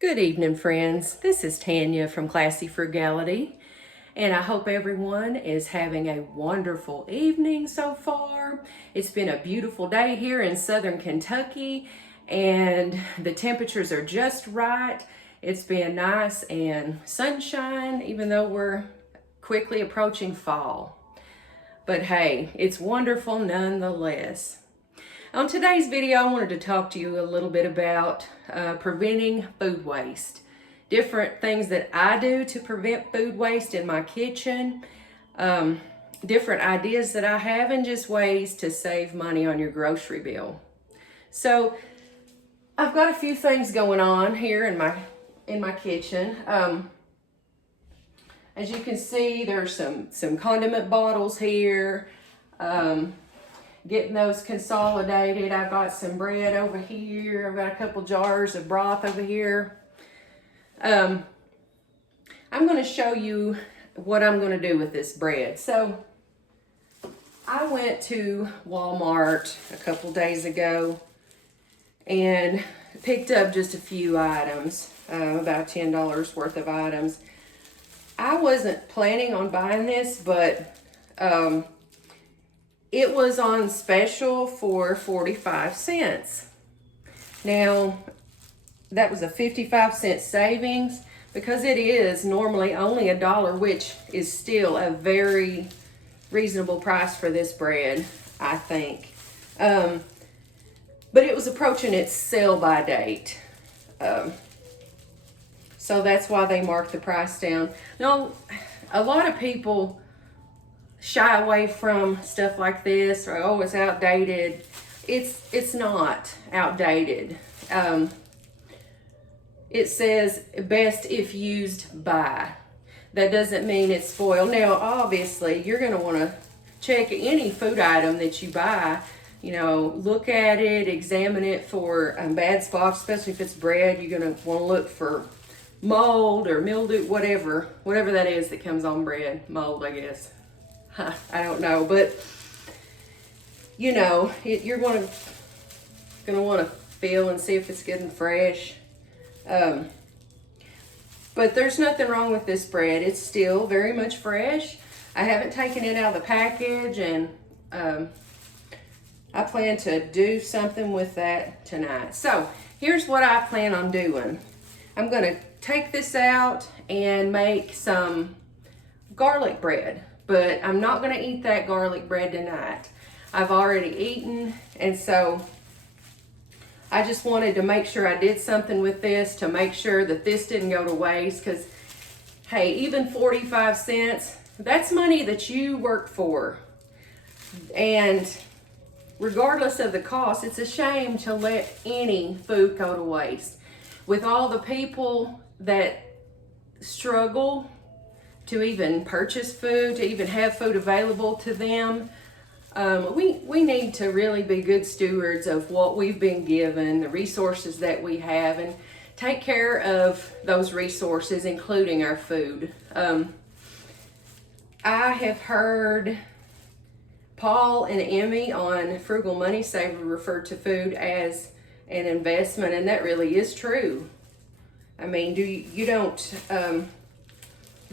Good evening, friends. This is Tanya from Classy Frugality, and I hope everyone is having a wonderful evening so far. It's been a beautiful day here in southern Kentucky, and the temperatures are just right. It's been nice and sunshine, even though we're quickly approaching fall. But hey, it's wonderful nonetheless. On today's video, I wanted to talk to you a little bit about preventing food waste. Different things that I do to prevent food waste in my kitchen, different ideas that I have, and just ways to save money on your grocery bill. So I've got a few things going on here in my kitchen. As you can see, there's some condiment bottles here. Getting those consolidated. I've got some bread over here. I've got a couple jars of broth over here. I'm going to show you what I'm going to do with this bread. So I went to Walmart a couple days ago and picked up just a few items, about $10 worth of items. I wasn't planning on buying this, but it was on special for 45 cents. Now, that was a 55-cent savings because it is normally only $1, which is still a very reasonable price for this bread, I think. But it was approaching its sell-by date. So that's why they marked the price down. Now, a lot of people shy away from stuff like this, or oh, it's outdated. It's not outdated. It says best if used by. That doesn't mean it's spoiled. Now, obviously, you're going to want to check any food item that you buy. You know, look at it, examine it for bad spots, especially if it's bread. You're going to want to look for mold or mildew, whatever that is that comes on bread. Mold, I guess. I don't know, but you know, you're gonna want to feel and see if it's good and fresh. But there's nothing wrong with this bread. It's still very much fresh. I haven't taken it out of the package, and I plan to do something with that tonight. So here's what I plan on doing. I'm gonna take this out and make some garlic bread. But I'm not going to eat that garlic bread tonight. I've already eaten, and so I just wanted to make sure I did something with this to make sure that this didn't go to waste, because, hey, even 45 cents, that's money that you work for. And regardless of the cost, it's a shame to let any food go to waste. With all the people that struggle to even purchase food, to even have food available to them. We need to really be good stewards of what we've been given, the resources that we have, and take care of those resources, including our food. I have heard Paul and Emmy on Frugal Money Saver refer to food as an investment, and that really is true. I mean, you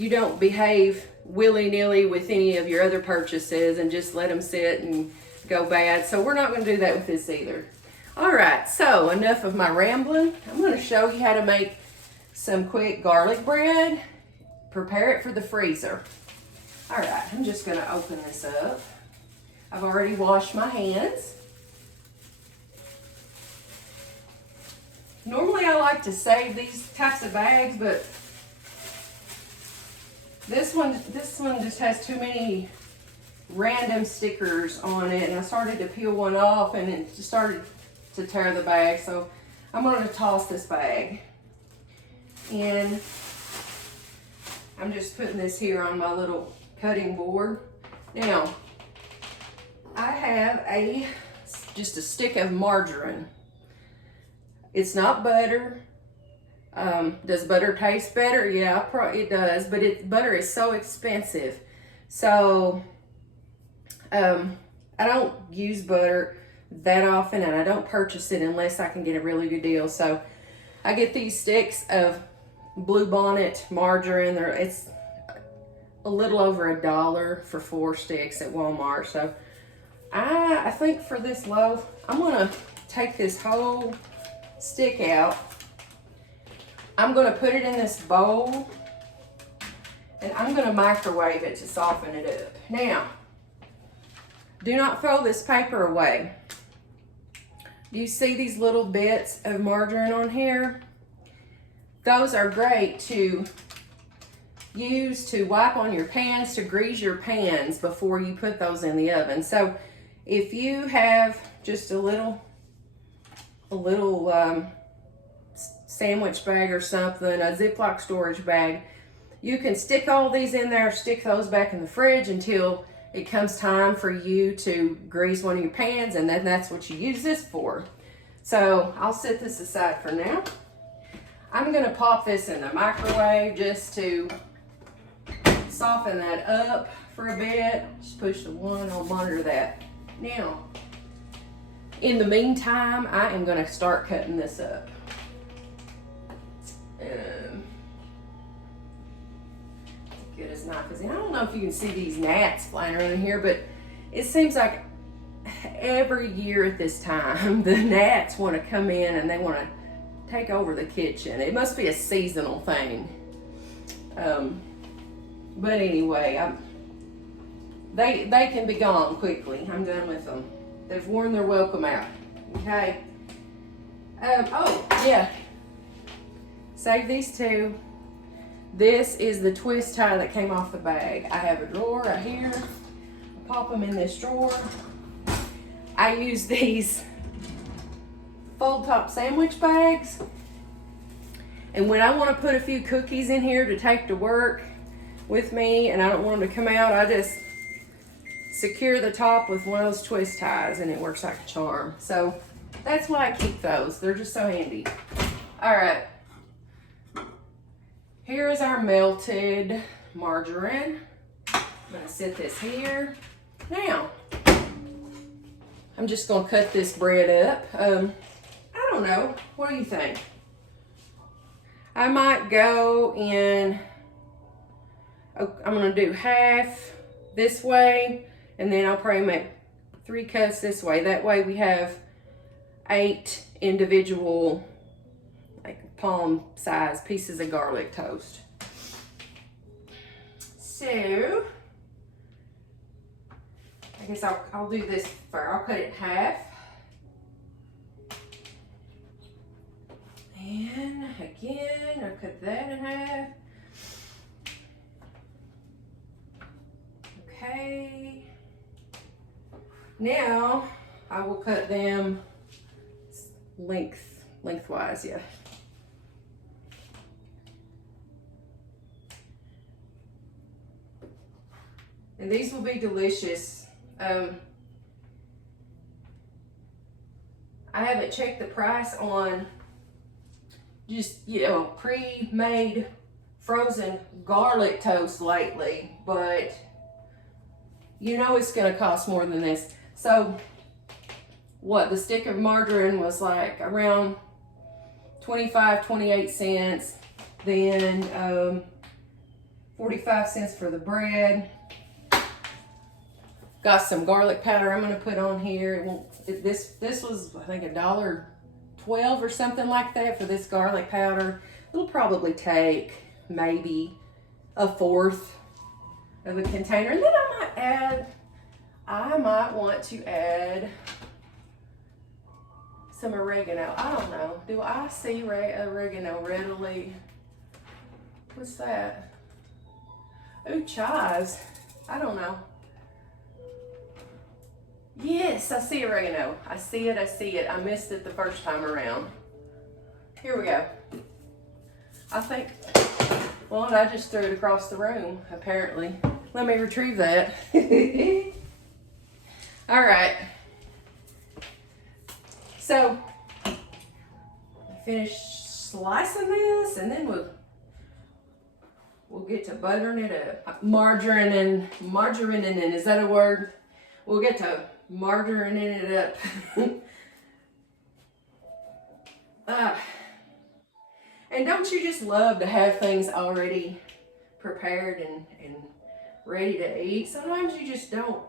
don't behave willy-nilly with any of your other purchases and just let them sit and go bad. So we're not going to do that with this either. All right, so enough of my rambling. I'm going to show you how to make some quick garlic bread. Prepare it for the freezer. All right, I'm just going to open this up. I've already washed my hands. Normally I like to save these types of bags, but this one just has too many random stickers on it, and I started to peel one off and it just started to tear the bag, so I'm going to toss this bag. And I'm just putting this here on my little cutting board. Now, I have just a stick of margarine. It's not butter. Does butter taste better? Yeah, it does, but butter is so expensive. So I don't use butter that often, and I don't purchase it unless I can get a really good deal. So I get these sticks of Blue Bonnet margarine. It's a little over $1 for 4 sticks at Walmart. So I think for this loaf, I'm gonna take this whole stick out. I'm gonna put it in this bowl and I'm gonna microwave it to soften it up. Now, do not throw this paper away. Do you see these little bits of margarine on here? Those are great to use to wipe on your pans, to grease your pans before you put those in the oven. So if you have just a little sandwich bag or something, a Ziploc storage bag, you can stick all these in there, stick those back in the fridge until it comes time for you to grease one of your pans, and then that's what you use this for. So I'll set this aside for now. I'm gonna pop this in the microwave just to soften that up for a bit. Just push the one, I'll monitor that. Now, in the meantime, I am gonna start cutting this up. Good as knife is. I don't know if you can see these gnats flying around in here, but it seems like every year at this time, the gnats want to come in and they want to take over the kitchen. It must be a seasonal thing. But anyway, they can be gone quickly. I'm done with them. They've worn their welcome out. Okay. Oh, yeah. Save these two. This is the twist tie that came off the bag. I have a drawer right here. I pop them in this drawer. I use these fold top sandwich bags. And when I want to put a few cookies in here to take to work with me and I don't want them to come out, I just secure the top with one of those twist ties and it works like a charm. So that's why I keep those. They're just so handy. All right. Here is our melted margarine. I'm gonna set this here. Now, I'm just gonna cut this bread up. I don't know, what do you think? I might go in, I'm gonna do half this way, and then I'll probably make 3 cuts this way. That way we have 8 individual palm size pieces of garlic toast. So I guess I'll do this first. I'll cut it in half. And again, I'll cut that in half. Okay. Now I will cut them lengthwise, yeah. And these will be delicious. I haven't checked the price on just, pre-made frozen garlic toast lately, but it's gonna cost more than this. So what, the stick of margarine was like around 28 cents, then 45 cents for the bread. Got some garlic powder I'm gonna put on here. This was, I think, $1.12 or something like that for this garlic powder. It'll probably take maybe 1/4 of a container. And then I might want to add some oregano. I don't know. Do I see oregano readily? What's that? Ooh, chives. I don't know. Yes, I see oregano. I see it. I missed it the first time around. Here we go. I think, well, I just threw it across the room, apparently. Let me retrieve that. All right. So, finish slicing this, and then we'll get to buttering it up. Margarine, is that a word? We'll get to margarining it up. And don't you just love to have things already prepared and ready to eat? Sometimes you just don't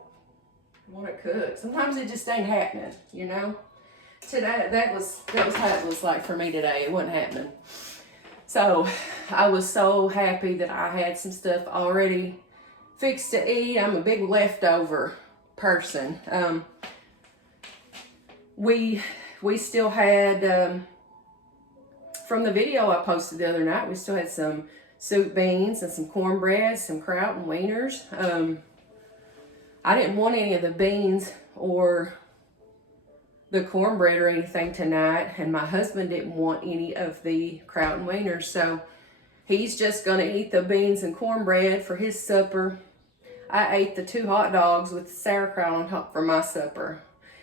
want to cook. Sometimes it just ain't happening, you know? Today, that was how it was like for me today. It wasn't happening. So I was so happy that I had some stuff already fixed to eat. I'm a big leftover person. We still had, from the video I posted the other night, we still had some soup beans and some cornbread, some kraut and wieners. I didn't want any of the beans or the cornbread or anything tonight, and my husband didn't want any of the kraut and wieners, so he's just gonna eat the beans and cornbread for his supper. I ate the 2 hot dogs with sauerkraut on top for my supper.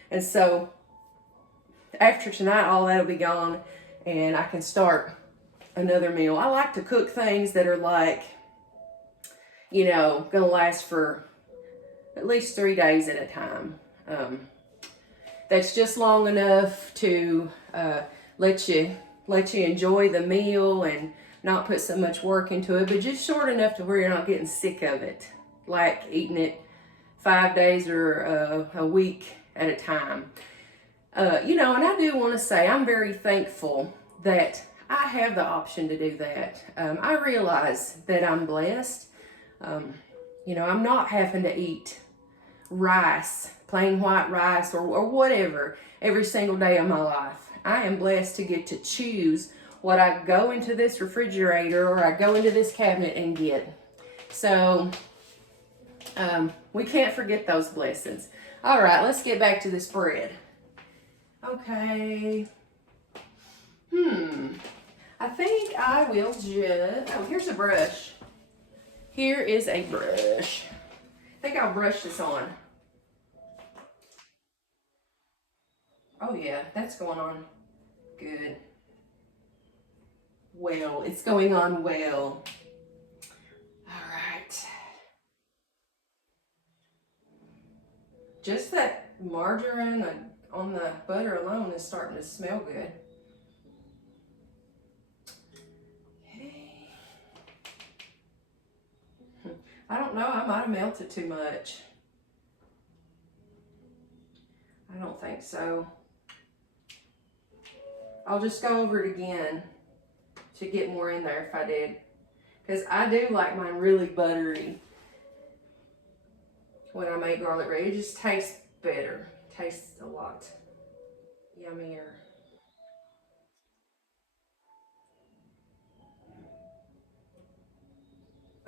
And so after tonight, all that'll be gone and I can start another meal. I like to cook things that are like, you know, gonna last for at least 3 days at a time. That's just long enough to let you enjoy the meal and not put so much work into it, but just short enough to where you're not getting sick of it, like eating it 5 days or a week at a time. You know, and I do want to say I'm very thankful that I have the option to do that. I realize that I'm blessed. You know, I'm not having to eat rice, plain white rice or whatever every single day of my life. I am blessed to get to choose what I go into this refrigerator or I go into this cabinet and get. So we can't forget those blessings. All right, let's get back to this bread. Okay. I think I will just, oh, here's a brush. Here is a brush. I think I'll brush this on. Oh yeah, that's going on good. Well, it's going on well. All right. Just that margarine on the butter alone is starting to smell good. Okay. I don't know, I might have melted too much. I don't think so. I'll just go over it again to get more in there if I did. Because I do like mine really buttery when I make garlic bread. It just tastes better. Tastes a lot yummier.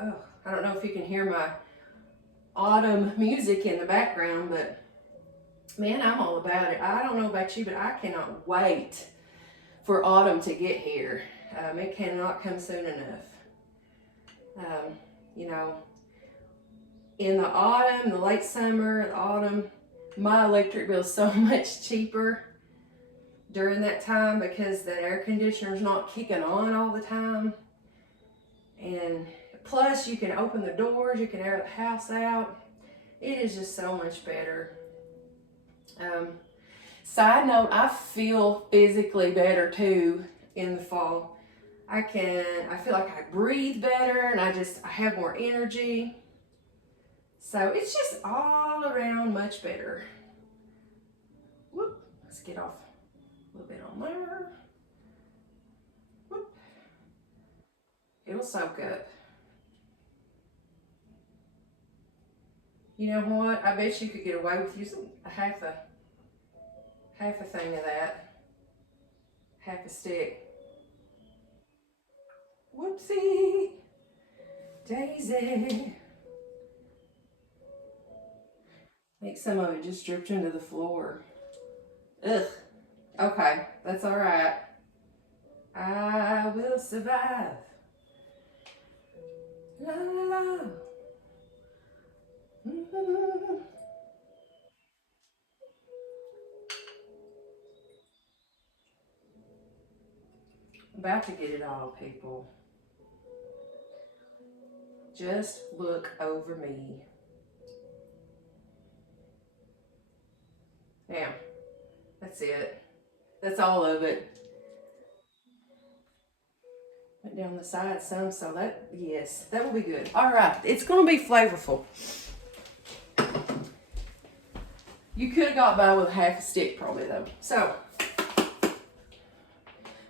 Oh, I don't know if you can hear my autumn music in the background, but man, I'm all about it. I don't know about you, but I cannot wait for autumn to get here. It cannot come soon enough. You know, in the autumn, the late summer, the autumn, my electric bill is so much cheaper during that time because the air conditioner's not kicking on all the time. And plus you can open the doors, you can air the house out. It is just so much better. Side note, I feel physically better too in the fall. I feel like I breathe better and I have more energy. So it's just all around much better. Whoop, let's get off a little bit on there. Whoop. It'll soak up. You know what? I bet you could get away with using half a thing of that. Half a stick. Whoopsie daisy. I think some of it just dripped into the floor. Ugh. Okay, that's all right. I will survive. La la la. Mm-hmm. About to get it all, people. Just look over me. Now, that's it. That's all of it. down the side some, so that, yes, that will be good. All right, it's gonna be flavorful. You could have got by with half a stick probably though. So,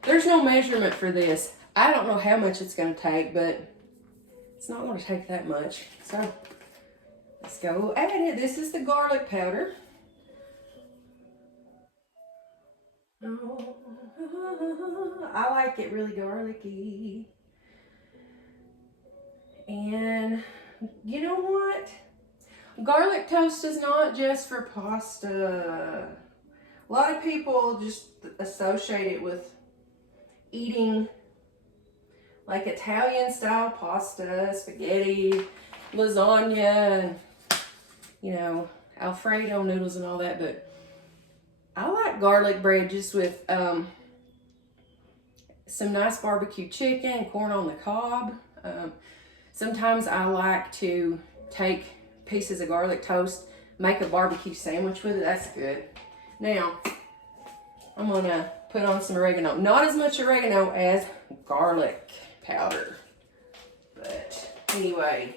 there's no measurement for this. I don't know how much it's gonna take, but it's not gonna take that much. So, let's go add it. This is the garlic powder. Oh, I like it really garlicky. And you know what? Garlic toast is not just for pasta. A lot of people just associate it with eating like Italian style pasta, spaghetti, lasagna, and you know, Alfredo noodles and all that, but I like garlic bread just with some nice barbecue chicken, corn on the cob. Sometimes I like to take pieces of garlic toast, make a barbecue sandwich with it. That's good. Now, I'm gonna put on some oregano. Not as much oregano as garlic powder. But anyway,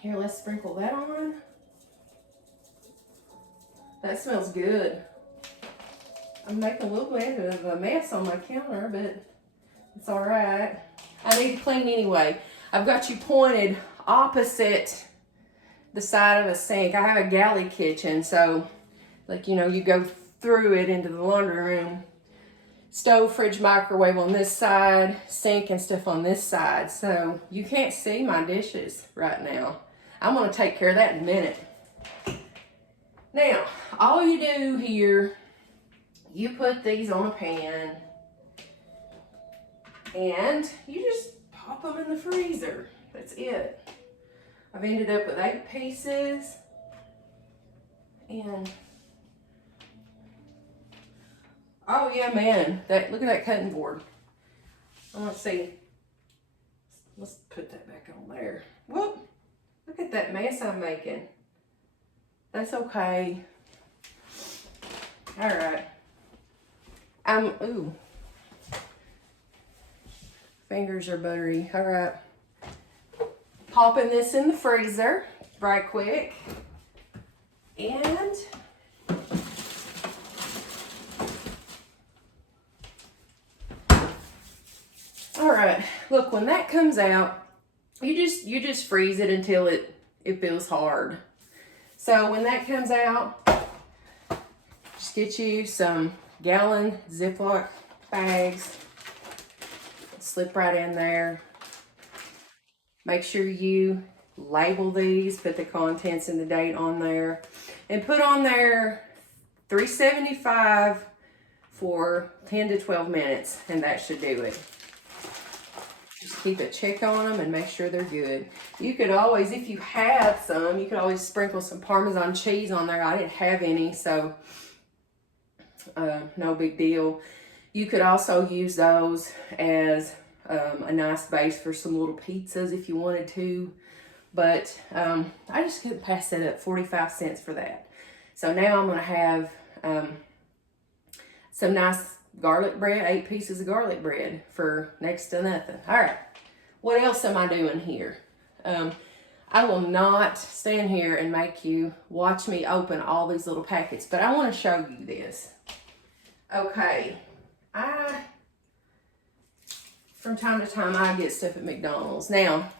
here, let's sprinkle that on. That smells good. I'm making a little bit of a mess on my counter, but it's all right. I need to clean anyway. I've got you pointed opposite the side of a sink. I have a galley kitchen, so like, you know, you go through it into the laundry room. Stove, fridge, microwave on this side, sink and stuff on this side. So you can't see my dishes right now. I'm gonna take care of that in a minute. Now, all you do here, you put these on a pan and you just pop them in the freezer. That's it. I've ended up with 8 pieces and oh yeah, man, look at that cutting board. I want to see. Let's put that back on there. Whoop, look at that mess I'm making. That's okay. All right. Ooh. Fingers are buttery. All right. Popping this in the freezer right quick. And all right. Look, when that comes out, you just freeze it until it feels hard. So when that comes out, just get you some gallon Ziploc bags. Slip right in there. Make sure you label these, put the contents and the date on there, and put on there 375 for 10 to 12 minutes, and that should do it. Just keep a check on them and make sure they're good. You could always, if you have some, you could always sprinkle some Parmesan cheese on there. I didn't have any, so no big deal. You could also use those as a nice base for some little pizzas if you wanted to. But I just couldn't pass that up, 45 cents for that. So now I'm going to have some nice garlic bread, 8 pieces of garlic bread for next to nothing. All right, what else am I doing here? I will not stand here and make you watch me open all these little packets, but I want to show you this. Okay, from time to time, I get stuff at McDonald's. Now,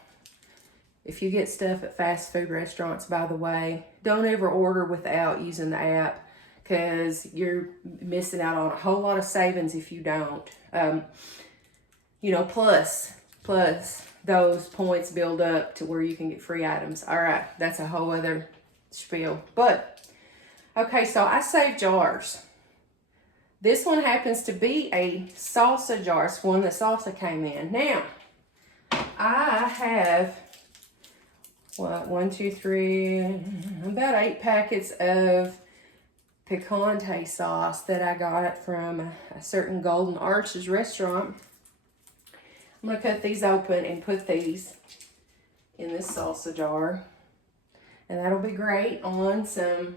if you get stuff at fast food restaurants, by the way, don't ever order without using the app, because you're missing out on a whole lot of savings if you don't. You know, plus those points build up to where you can get free items. All right, that's a whole other spiel. But, okay, so I saved jars. This one happens to be a salsa jar. It's one that salsa came in. Now, I have, what, 1, 2, 3, about 8 packets of picante sauce that I got from a certain Golden Arches restaurant. I'm going to cut these open and put these in this salsa jar. And that'll be great on some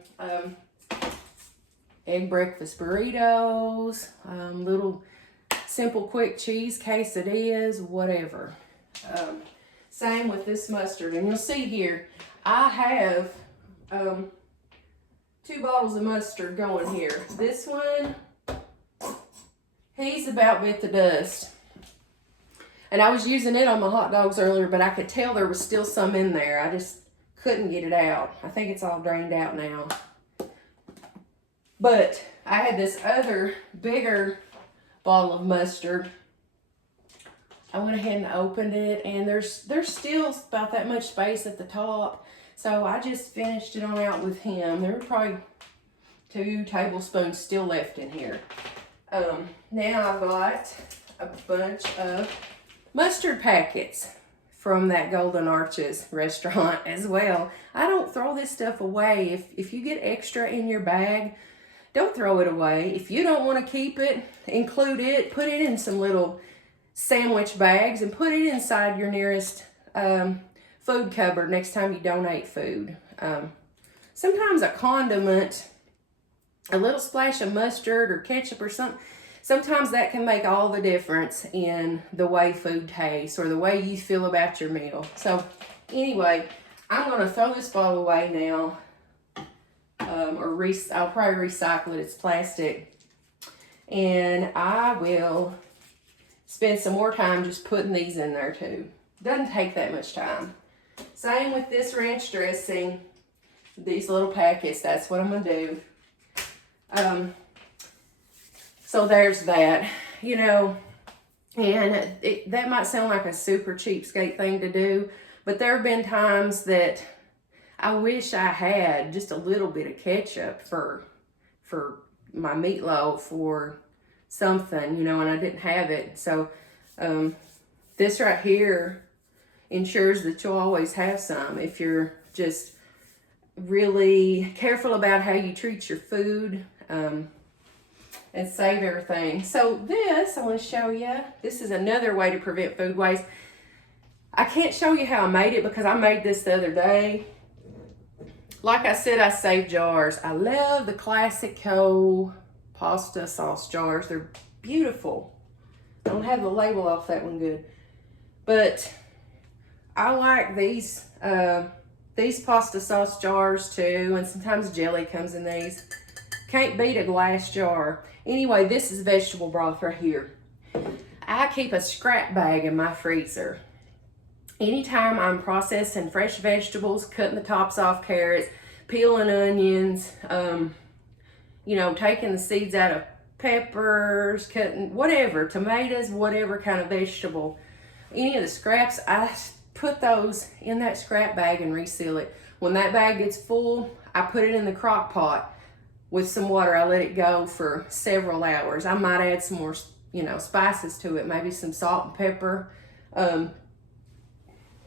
egg breakfast burritos, little simple quick cheese, quesadillas, whatever. Same with this mustard. And you'll see here, I have 2 bottles of mustard going here. This one, he's about bit the dust. And I was using it on my hot dogs earlier, but I could tell there was still some in there. I just couldn't get it out. I think it's all drained out now. But I had this other bigger bottle of mustard. I went ahead and opened it, and there's still about that much space at the top. So I just finished it on out with him. There were probably 2 tablespoons still left in here. Now I've got a bunch of mustard packets from that Golden Arches restaurant as well. I don't throw this stuff away. If you get extra in your bag, don't throw it away. If you don't want to keep it, include it, put it in some little sandwich bags and put it inside your nearest food cupboard next time you donate food. Sometimes a condiment, a little splash of mustard or ketchup or something, sometimes that can make all the difference in the way food tastes or the way you feel about your meal. So anyway, I'm going to throw this bottle away now. I'll probably recycle it. It's plastic. And I will spend some more time just putting these in there too. Doesn't take that much time. Same with this ranch dressing. These little packets, that's what I'm going to do. So there's that, you know, and that might sound like a super cheapskate thing to do, but there have been times that I wish I had just a little bit of ketchup for my meatloaf or something, you know, and I didn't have it. So this right here ensures that you'll always have some if you're just really careful about how you treat your food and save everything. So this, I want to show you, this is another way to prevent food waste. I can't show you how I made it because I made this the other day. Like I said, I save jars. I love the classic pasta sauce jars. They're beautiful. I don't have the label off that one good. But I like these pasta sauce jars too, and sometimes jelly comes in these. Can't beat a glass jar. Anyway, this is vegetable broth right here. I keep a scrap bag in my freezer. Anytime I'm processing fresh vegetables, cutting the tops off carrots, peeling onions, you know, taking the seeds out of peppers, cutting whatever, tomatoes, whatever kind of vegetable, any of the scraps, I put those in that scrap bag and reseal it. When that bag gets full, I put it in the crock pot with some water. I let it go for several hours. I might add some more, you know, spices to it, maybe some salt and pepper.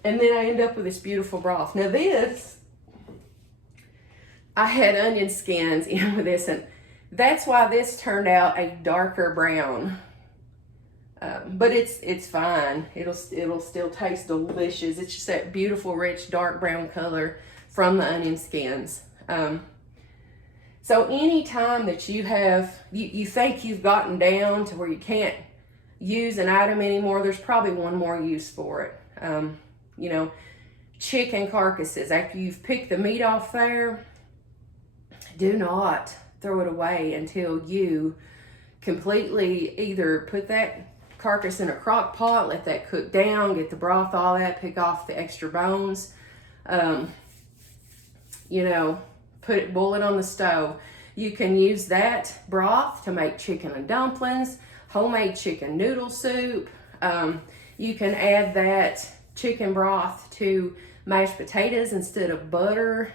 And then I end up with this beautiful broth. Now this, I had onion skins in with this, and that's why this turned out a darker brown. But it's fine. It'll still taste delicious. It's just that beautiful, rich, dark brown color from the onion skins. So anytime that you think you've gotten down to where you can't use an item anymore, there's probably one more use for it. You know, chicken carcasses, after you've picked the meat off there, do not throw it away until you completely either put that carcass in a crock pot, let that cook down, get the broth, all that, pick off the extra bones, you know, boil it on the stove. You can use that broth to make chicken and dumplings, homemade chicken noodle soup. You can add that chicken broth to mashed potatoes instead of butter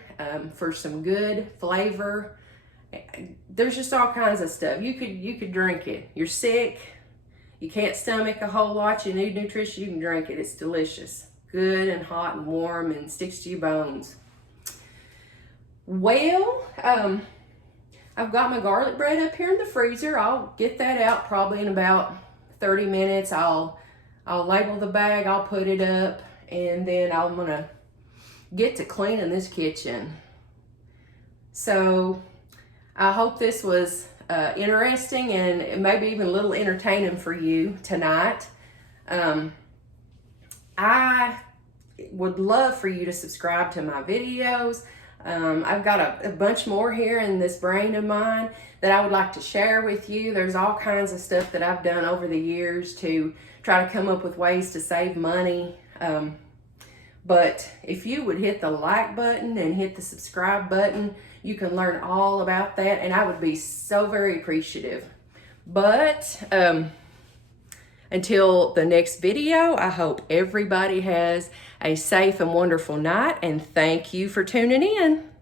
for some good flavor. There's just all kinds of stuff. You could drink it. You're sick, you can't stomach a whole lot, you need nutrition, you can drink it. It's delicious. Good and hot and warm and sticks to your bones. Well, I've got my garlic bread up here in the freezer. I'll get that out probably in about 30 minutes. I'll label the bag, I'll put it up, and then I'm gonna get to cleaning this kitchen. So I hope this was interesting and maybe even a little entertaining for you tonight. I would love for you to subscribe to my videos. I've got a bunch more here in this brain of mine that I would like to share with you. There's all kinds of stuff that I've done over the years to try to come up with ways to save money. But if you would hit the like button and hit the subscribe button, you can learn all about that, and I would be so very appreciative. But until the next video, I hope everybody has a safe and wonderful night, and thank you for tuning in.